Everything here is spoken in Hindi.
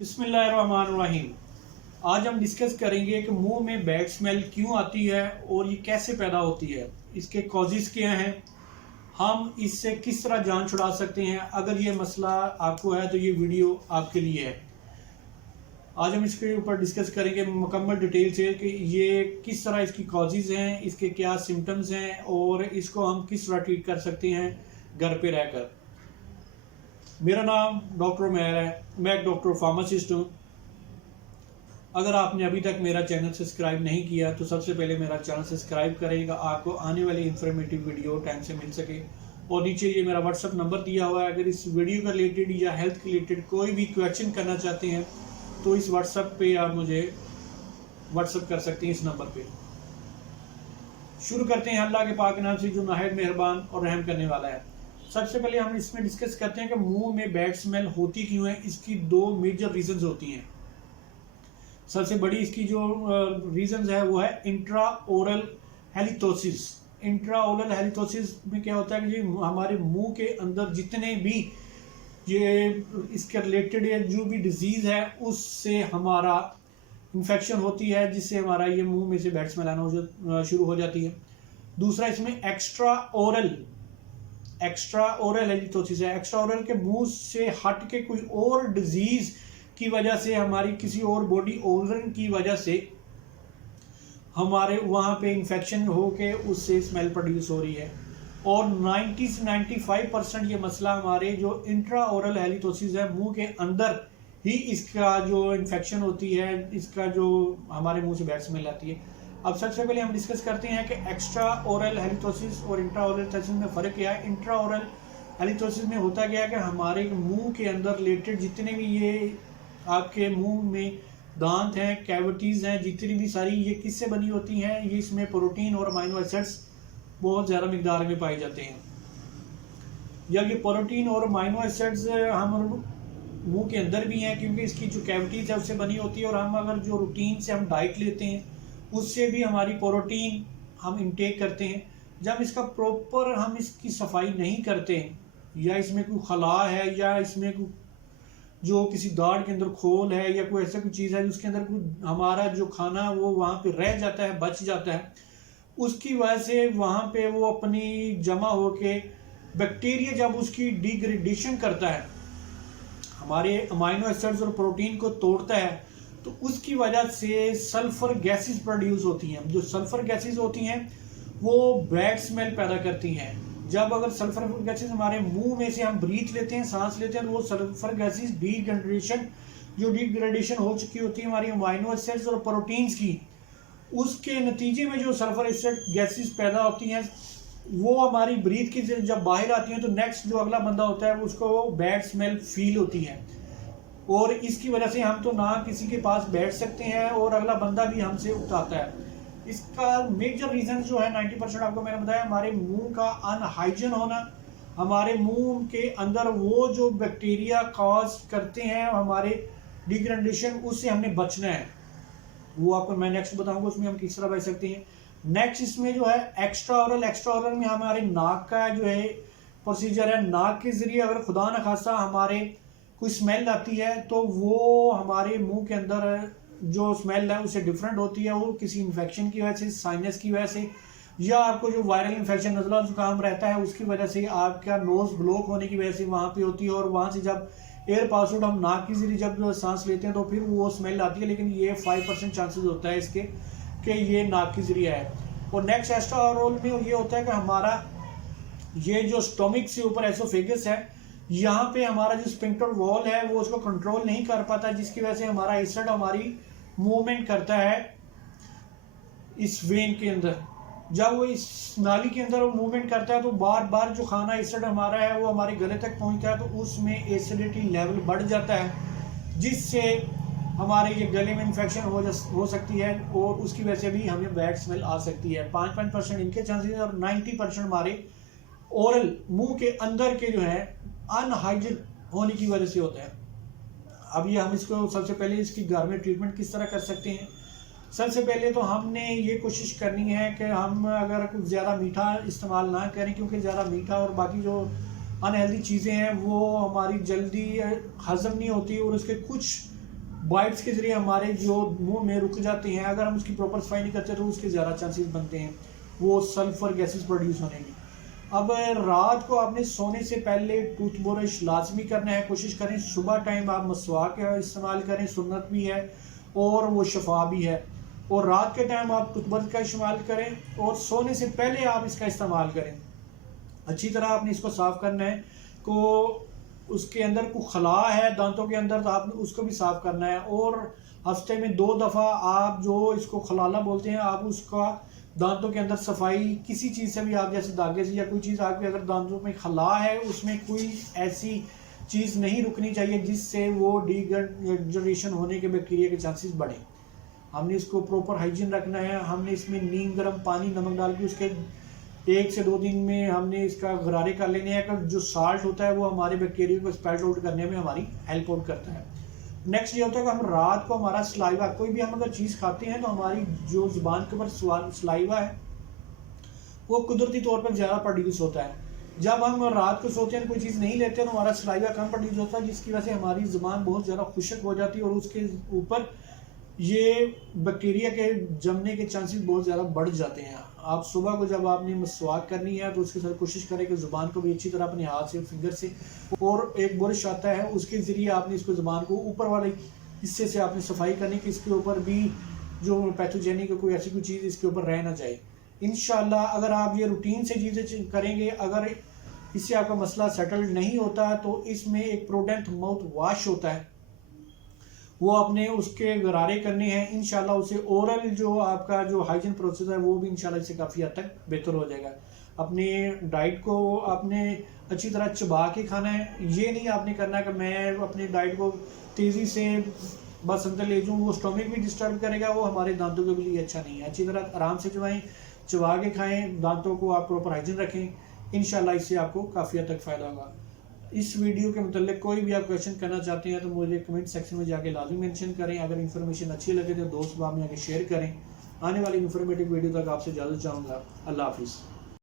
बिस्मिल्लाहिर्रहमानिर्रहीम। आज हम डिस्कस करेंगे कि मुंह में बैड स्मेल क्यों आती है और ये कैसे पैदा होती है, इसके कॉजेज़ क्या हैं, हम इससे किस तरह जान छुड़ा सकते हैं। अगर ये मसला आपको है तो ये वीडियो आपके लिए है। आज हम इसके ऊपर डिस्कस करेंगे मुकम्मल डिटेल से कि ये किस तरह इसकी कॉजेज़ हैं, इसके क्या सिम्टम्स हैं और इसको हम किस तरह ट्रीट कर सकते हैं घर पे रहकर। मेरा नाम डॉक्टर उमैर है, मैं एक डॉक्टर फार्मासिस्ट हूँ। अगर आपने अभी तक मेरा चैनल सब्सक्राइब नहीं किया तो सबसे पहले मेरा चैनल सब्सक्राइब करेगा, आपको आने वाली इंफॉर्मेटिव वीडियो टाइम से मिल सके। और नीचे ये मेरा व्हाट्सअप नंबर दिया हुआ है, अगर इस वीडियो के रिलेटेड या हेल्थ के रिलेटेड कोई भी क्वेश्चन करना चाहते हैं तो इस व्हाट्सअप पे आप मुझे व्हाट्सअप कर सकते हैं इस नंबर पे। शुरू करते हैं अल्लाह के पाक नाम से जो नाहिद मेहरबान और रहम करने वाला है। सबसे पहले हम इसमें डिस्कस करते हैं कि मुंह में बैड स्मेल होती क्यों है। इसकी दो मेजर रीजंस होती हैं। सबसे बड़ी इसकी जो रीजंस है वो है इंट्रा ओरल हेलिथोसिस। इंट्रा ओरल हेलिथोसिस में क्या होता है कि हमारे मुंह के अंदर जितने भी ये इसके रिलेटेड या जो भी डिजीज़ है उससे हमारा इन्फेक्शन होती है, जिससे हमारा ये मुंह में से बैड स्मेल आना शुरू हो जाती है। दूसरा इसमें एक्स्ट्रा ओरल हेलिथोसिस है। एक्स्ट्रा ओरल के मुंह से हट के कोई और डिजीज की वजह से, हमारी किसी और बॉडी ऑर्गन की वजह से हमारे वहाँ पे इन्फेक्शन हो के उससे स्मेल प्रोड्यूस हो रही है। और 90 से 95% ये मसला हमारे जो इंट्रा ओरल हेलिथोसिस है, मुंह के अंदर ही इसका जो इन्फेक्शन होती है, इसका जो हमारे मुंह से बैड स्मेल आती है। अब सबसे पहले हम डिस्कस करते हैं कि एक्स्ट्रा ओरल हेलिथोसिस और इंट्रा ओरल हेलिथोसिस में फ़र्क क्या है। इंट्रा ओरल हेलिथोसिस में होता क्या है कि हमारे मुंह के अंदर रिलेटेड जितने भी ये आपके मुंह में दांत हैं, कैविटीज़ हैं, जितनी भी सारी ये किससे बनी होती हैं, ये इसमें प्रोटीन और अमीनो एसिड्स बहुत ज़्यादा मिकदार में पाए जाते हैं। जब ये प्रोटीन और अमीनो एसिड्स हम मुंह के अंदर भी हैं, क्योंकि इसकी जो कैविटीज़ है उससे बनी होती है, और हम अगर जो रूटीन से हम डाइट लेते हैं उससे भी हमारी प्रोटीन हम इंटेक करते हैं। जब इसका प्रॉपर हम इसकी सफाई नहीं करते हैं, या इसमें कोई खला है, या इसमें कोई जो किसी दाढ़ के अंदर खोल है, या कोई ऐसा कोई चीज़ है जिसके अंदर कोई हमारा जो खाना वो वहाँ पे रह जाता है, बच जाता है, उसकी वजह से वहाँ पे वो अपनी जमा होके बैक्टीरिया जब उसकी डिग्रेडेशन करता है, हमारे अमीनो एसिड्स और प्रोटीन को तोड़ता है, तो उसकी वजह से सल्फर गैसेस प्रोड्यूस होती हैं। जो सल्फर गैसेस होती हैं वो बैड स्मेल पैदा करती हैं। जब अगर सल्फर गैसेस हमारे मुंह में से हम ब्रीथ लेते हैं, सांस लेते हैं, तो वो सल्फर गैसेस डिग्रेडेशन हो चुकी होती है हमारी अमीनो एसिड्स और प्रोटीन्स की, उसके नतीजे में जो सल्फर गैसेस पैदा होती हैं वो हमारी ब्रीथ की जब बाहर आती हैं तो नेक्स्ट जो अगला बंदा होता है उसको बैड स्मेल फील होती है, और इसकी वजह से हम तो ना किसी के पास बैठ सकते हैं और अगला बंदा भी हमसे उठाता है। इसका मेजर रीज़न जो है 90% आपको मैंने बताया, हमारे मुंह का अनहाइजीन होना। हमारे मुंह के अंदर वो जो बैक्टीरिया कॉज करते हैं हमारे डिग्रेडेशन, उससे हमने बचना है। वो आपको मैं नेक्स्ट बताऊंगा उसमें हम किस तरह बच सकते हैं। नेक्स्ट इसमें जो है एक्स्ट्रा ओरल में हमारे नाक का जो है प्रोसीजर है। नाक के जरिए अगर खुदा न खासा हमारे कोई स्मेल आती है तो वो हमारे मुंह के अंदर जो स्मेल है उससे डिफरेंट होती है। वो किसी इन्फेक्शन की वजह से, साइनस की वजह से, या आपको जो वायरल इन्फेक्शन नज़ला जुकाम रहता है उसकी वजह से, आपका नोज़ ब्लॉक होने की वजह से वहाँ पे होती है, और वहाँ से जब एयर पास आउट हम नाक के जरिए जब सांस लेते हैं तो फिर वो स्मेल आती है। लेकिन ये 5% चांसेस होता है इसके कि ये नाक के जरिए है। और नेक्स्ट एक्स्ट्रा ओरल में ये होता है कि हमारा ये जो स्टोमिक से ऊपर एसोफेगस है, यहाँ पे हमारा जो स्फिंक्टर वॉल है वो उसको कंट्रोल नहीं कर पाता, जिसकी वजह से हमारा एसिड हमारी मूवमेंट करता है इस वेन के अंदर। जब वो इस नाली के अंदर वो मूवमेंट करता है तो बार बार जो खाना एसिड हमारा है वो हमारे गले तक पहुँचता है, तो उसमें एसिडिटी लेवल बढ़ जाता है, जिससे हमारे ये गले में इन्फेक्शन हो सकती है, और उसकी वजह से भी हमें बैड स्मेल आ सकती है। 5% इनके चांसेस, और 90% हमारे ओरल मुंह के अंदर के जो है अनहाइजीन होने की वजह से होता है। अब ये हम इसको सबसे पहले इसकी घर में ट्रीटमेंट किस तरह कर सकते हैं। सबसे पहले तो हमने ये कोशिश करनी है कि हम अगर कुछ ज़्यादा मीठा इस्तेमाल ना करें, क्योंकि ज़्यादा मीठा और बाकी जो अनहेल्दी चीज़ें हैं वो हमारी जल्दी हज़म नहीं होती, और उसके कुछ बाइट्स के ज़रिए हमारे जो मुंह में रुक जाते हैं, अगर हम उसकी प्रॉपर सफाई नहीं करते तो उसके ज़्यादा चांसेस बनते हैं वो सल्फर गैसेस प्रोड्यूस होने की। अब रात को आपने सोने से पहले टूथ ब्रश लाजमी करना है। कोशिश करें सुबह टाइम आप मसवाक इस्तेमाल करें, सुन्नत भी है और वो शफा भी है। और रात के टाइम आप टूथब्रश का इस्तेमाल करें और सोने से पहले आप इसका इस्तेमाल करें। अच्छी तरह आपने इसको साफ़ करना है। को उसके अंदर कोई खला है दांतों के अंदर तो आपने उसको भी साफ़ करना है। और हफ्ते में 2 दफ़ा आप जो इसको खलाला बोलते हैं, आप उसका दांतों के अंदर सफाई किसी चीज़ से भी, आप जैसे धागे से या कोई चीज़ आपके अगर दांतों में खला है उसमें कोई ऐसी चीज़ नहीं रुकनी चाहिए जिससे वो डिजनरेशन होने के बैक्टीरिया के चांसेस बढ़े। हमने इसको प्रॉपर हाइजीन रखना है। हमने इसमें नीम गर्म पानी नमक डाल के उसके 1 से 2 दिन में हमने इसका गरारे कर लेने हैं। जो साल्ट होता है वो हमारे बैक्टीरिया को स्पेल्ट आउट करने में हमारी हेल्प आउट करता है। नेक्स्ट ये होता है कि हम रात को हमारा सलाइवा, कोई भी हम अगर चीज़ खाते हैं तो हमारी जो ज़ुबान के ऊपर सलाइवा है वो कुदरती तौर पर ज़्यादा प्रोड्यूस होता है। जब हम रात को सोते हैं कोई चीज़ नहीं लेते हैं तो हमारा सलाइवा कम प्रोड्यूस होता है, जिसकी वजह से हमारी ज़ुबान बहुत ज़्यादा खुश्क हो जाती है और उसके ऊपर ये बैक्टीरिया के जमने के चांसेस बहुत ज़्यादा बढ़ जाते हैं। आप सुबह को जब आपने मसवाक करनी है तो उसके साथ कोशिश करें कि ज़ुबान को भी अच्छी तरह अपने हाथ से, फिंगर से, और एक ब्रश आता है उसके ज़रिए आपने इसको ज़ुबान को ऊपर वाले हिस्से से आपने सफाई करनी कि इसके ऊपर भी जो पैथोजेनिक कोई ऐसी कोई चीज़ इसके ऊपर रह ना जाए। इंशाल्लाह अगर आप ये रूटीन से चीज़ें करेंगे, अगर इससे आपका मसला सेटल्ड नहीं होता तो इसमें एक प्रोडेंट माउथ वॉश होता है, वो आपने उसके गरारे करने हैं। इंशाल्लाह उससे ओरल जो आपका जो हाइजीन प्रोसेस है वो भी इंशाल्लाह इससे काफ़ी हद तक बेहतर हो जाएगा। अपने डाइट को आपने अच्छी तरह चबा के खाना है। ये नहीं आपने करना कि मैं अपनी डाइट को तेज़ी से बस अंदर ले जाऊँ, वो स्टोमिक भी डिस्टर्ब करेगा, वो हमारे दांतों के लिए अच्छा नहीं है। अच्छी तरह आराम से चबाएँ, चबा के खाएँ, दांतों को आप प्रॉपर हाइजीन रखें। इंशाल्लाह इससे आपको काफ़ी हद तक फ़ायदा होगा। इस वीडियो के मतलब कोई भी आप क्वेश्चन करना चाहते हैं तो मुझे कमेंट सेक्शन में जाके लाजमी मेंशन करें। अगर इन्फॉर्मेशन अच्छी लगे तो दोस्त बाब में आके शेयर करें। आने वाली इन्फॉर्मेटिव वीडियो तक आपसे इजाज़त चाहूँगा। अल्लाह हाफिज़।